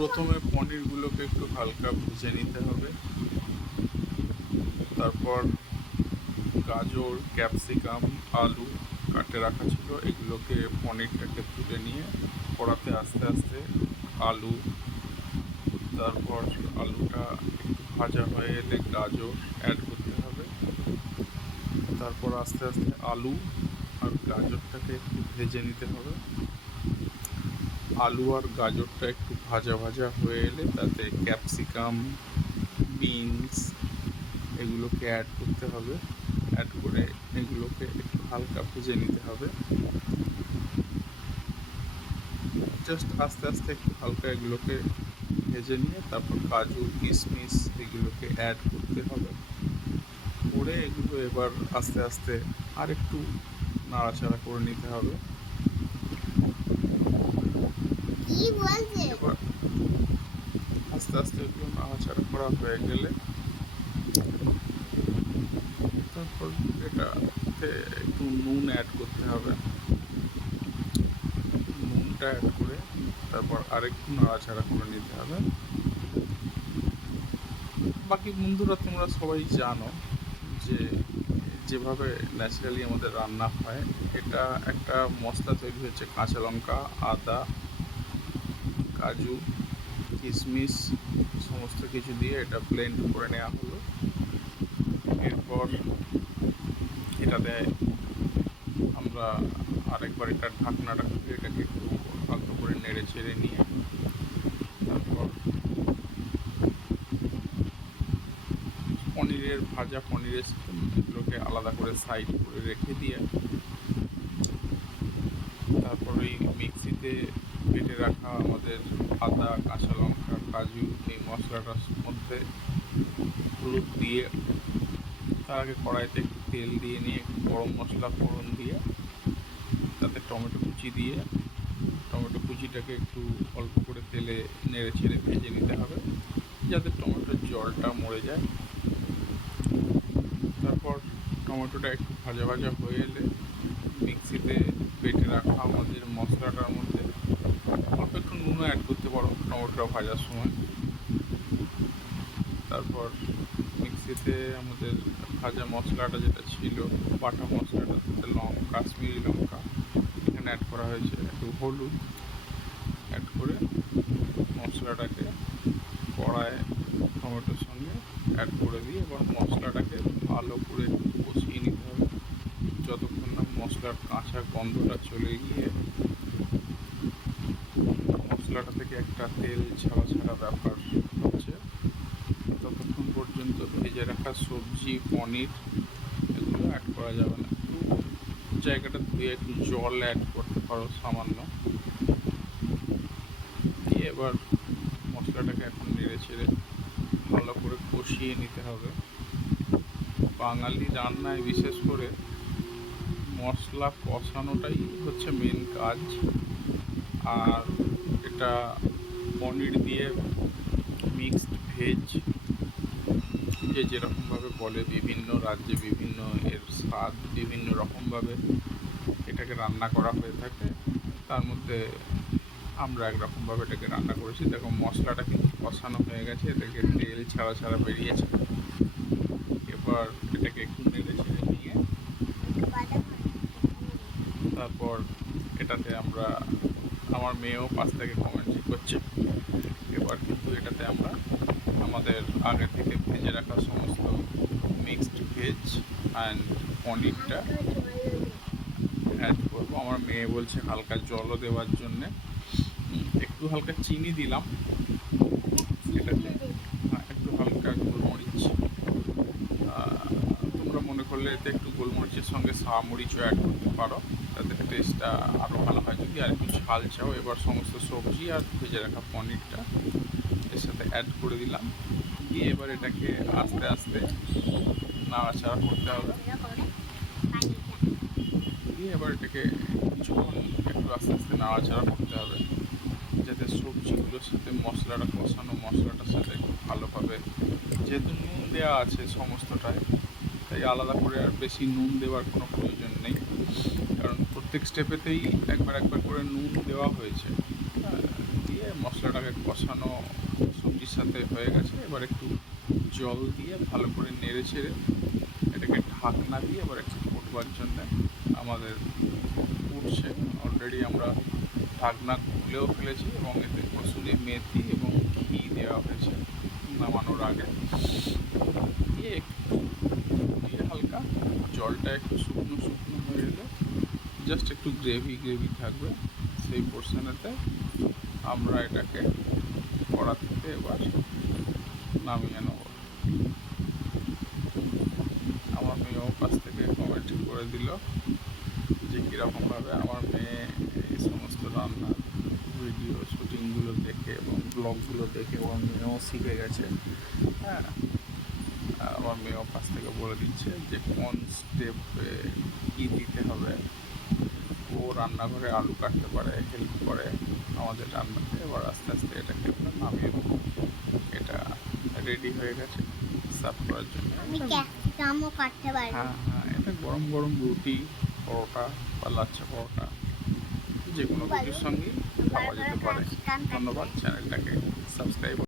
প্রথমে পনিরগুলোকে একটু হালকা ভেজে নিতে হবে। তারপর গাজর, ক্যাপসিকাম, আলু কাটে রাখা ছিল, এগুলোকে পনিরটাকে তুলে নিয়ে কড়াতে আস্তে আস্তে আলু, তারপর আলুটা একটু ভাজা হয়ে এলে গাজর অ্যাড করতে হবে। তারপর আস্তে আস্তে আলু আর গাজরটাকে একটু ভেজে নিতে হবে। আলু আর গাজরটা একটু ভাজা ভাজা হয়ে এলে তাতে ক্যাপসিকাম, বিনস এগুলোকে অ্যাড করতে হবে। অ্যাড করে এগুলোকে একটু হালকা ভেজে নিতে হবে। জাস্ট আস্তে আস্তে একটু হালকা এগুলোকে ভেজে নিয়ে তারপর কাজু, কিশমিশ এগুলোকে অ্যাড করতে হবে। করে এগুলো এবার আস্তে আস্তে আর একটু নাড়াচাড়া করে নিতে হবে। এবার আস্তে আস্তে এগুলো নাড়াচাড়া করা হয়ে গেলে তারপর এটাতে একটু নুন অ্যাড করতে হবে। নুনটা অ্যাড করে তারপর আরেকটু নাড়াচাড়া করে নিতে হবে। বাকি বন্ধুরা তোমরা সবাই জানো যে যেভাবে ন্যাচারালি আমাদের রান্না হয়, এটা একটা মশলা তৈরি হয়েছে। কাঁচা লঙ্কা, আদা, কাজু, কিশমিশ সমস্ত কিছু দিয়ে এটা ব্লেন্ড করে নেওয়া হলো। এরপর এটাতে আমরা আরেকবার এটার ঢাকনাটা খুলে এটাকে একটু হালকা করে নেড়ে চেড়ে নিয়ে তারপর ভাজা পনিরের এগুলোকে আলাদা করে সাইড করে রেখে দিয়ে তারপর ওই মিক্সিতে বেটে রাখা আমাদের আদা, কাঁচা লঙ্কা, কাজু এই মশলাটার মধ্যে হলুদ দিয়ে তার আগে কড়াইতে একটু তেল দিয়ে নিয়ে একটু গরম মশলা ফোড়ন দিয়ে তাতে টমেটো কুচি দিয়ে টমেটো কুচিটাকে একটু অল্প করে তেলে নেড়ে ছেড়ে ভেজে নিতে হবে যাতে টমেটোর জলটা মরে যায়। তারপর টমেটোটা একটু ভাজা ভাজা হয়ে এলে মিক্সিতে বেটে রাখা আমাদের মশলাটার মধ্যে অল্প একটু নুনও অ্যাড করতে পারো টমেটোটা ভাজার সময়। তারপর মিক্সিতে আমাদের ভাজা মশলাটা যেটা ছিল, বাটা মশলাটা, তাতে কাশ্মীরি লঙ্কা এখানে অ্যাড করা হয়েছে, একটু হলুদ অ্যাড করে মশলাটাকে কড়ায় টমেটোর সঙ্গে অ্যাড করে দিয়ে এবার মশলাটাকে ভালো করে কষিয়ে নিতে হবে যতক্ষণ না মশলার কাঁচা গন্ধটা চলে গিয়ে মশলাটা থেকে একটা তেল ছাড়া ছাড়া ব্যাপার হচ্ছে, ততক্ষণ পর্যন্ত ভেজে রাখা সবজি, পনির এগুলো অ্যাড করা যাবে না। জায়গাটা ধুয়ে একটু জল অ্যাড করতে পারো সামান্য, দিয়ে এবার মশলাটাকে এখন নেড়ে চেড়ে ভালো করে কষিয়ে নিতে হবে। বাঙালি রান্নায় বিশেষ করে মশলা কষানোটাই হচ্ছে মেন কাজ। আর এটা পনির দিয়ে মিক্সড ভেজ যে যেরকমভাবে বলে, বিভিন্ন রাজ্যে বিভিন্ন এর স্বাদ বিভিন্ন রকমভাবে এটাকে রান্না করা হয়ে থাকে। তার মধ্যে আমরা একরকমভাবে এটাকে রান্না করেছি। দেখো মশলাটা কিন্তু কষানো হয়ে গেছে, এটাকে তেল ছাড়া ছাড়া বেরিয়েছে। এবার এটাকে একটু নেড়ে ছেড়ে নিয়ে তারপর এটাতে আমার মেয়েও পাশ থেকে কমেন্ট করছে, এবার কিন্তু এটাতে আমরা আমাদের আগে থেকে ভেজে রাখা সমস্ত মিক্সড ভেজ অ্যান্ড পনিরটা অ্যাড করবো। আমার মেয়ে বলছে হালকা জলও দেওয়ার জন্যে, একটু হালকা চিনি দিলাম এটাতে, একটু হালকা গোলমরিচ, তোমরা মনে করলে এতে একটু গোলমরিচের সঙ্গে মরিচও অ্যাড করতে পারো, তাতে টেস্টটা আরও ভালো হয় যদি আর একটু ঝাল চাও। এবার সমস্ত সবজি আর ভেজে রাখা পনিরটা এর সাথে অ্যাড করে দিলাম, দিয়ে এবার এটাকে আস্তে আস্তে নাড়াচাড়া করতে হবে। দিয়ে এবার এটাকে কিছুক্ষণ একটু আস্তে আস্তে নাড়াচাড়া করতে হবে যাতে সবজিগুলোর সাথে মশলাটা কষানো, মশলাটার সাথে একটু ভালোভাবে, যেহেতু নুন দেওয়া আছে সমস্তটায়, তাই আলাদা করে আর বেশি নুন দেওয়ার কোনো প্রয়োজন নেই, কারণ প্রত্যেক স্টেপেতেই একবার একবার করে নুন দেওয়া হয়েছে। দিয়ে মশলাটাকে কষানো সবজির সাথে হয়ে গেছে। এবার একটু জল দিয়ে ভালো করে নেড়ে চেড়ে এটাকে ঢাকনা দিয়ে এবার একটু ফুটবার জন্যে আমাদের ফুটছে। অলরেডি আমরা ঢাকনা খুলেও ফেলেছি এবং এতে কসুরি মেথি এবং ঘি দেওয়া হয়েছে নামানোর আগে। দিয়ে একটু দিয়ে হালকা জলটা একটু শুকনো শুকনো হয়ে এলে জাস্ট একটু গ্রেভি গ্রেভি থাকবে, সেই পোর্শনেতে আমরা এটাকে কড়া থেকে এবার নামিয়ে নেব। আমার মেয়েও কাছ থেকে কমেন্ট করে দিল যে কীরকমভাবে আমার মেয়ে এই সমস্ত রান্নার ভিডিও শুটিংগুলো দেখে এবং ব্লগগুলো দেখে আমার মেয়েও শিখে গেছে। হ্যাঁ, আমার মেয়েও কাছ থেকে বলে দিচ্ছে যে কোন স্টেপে কী দিতে হবে। ও রান্নাঘরে আলু কাটতে পারে, হেল্প করে আমাদের রান্নাতে। এবার আস্তে আস্তে এটাকে আমরা নামিয়ে নেবো। এটা রেডি হয়ে গেছে সার্ভ করার জন্য। হ্যাঁ হ্যাঁ, এটা গরম গরম রুটি, পরোটা বা লাচ্ছা পরোটা যে কোনো কিছুর সঙ্গেই খাওয়া যেতে পারে। ধন্যবাদ, চ্যানেলটাকে সাবস্ক্রাইব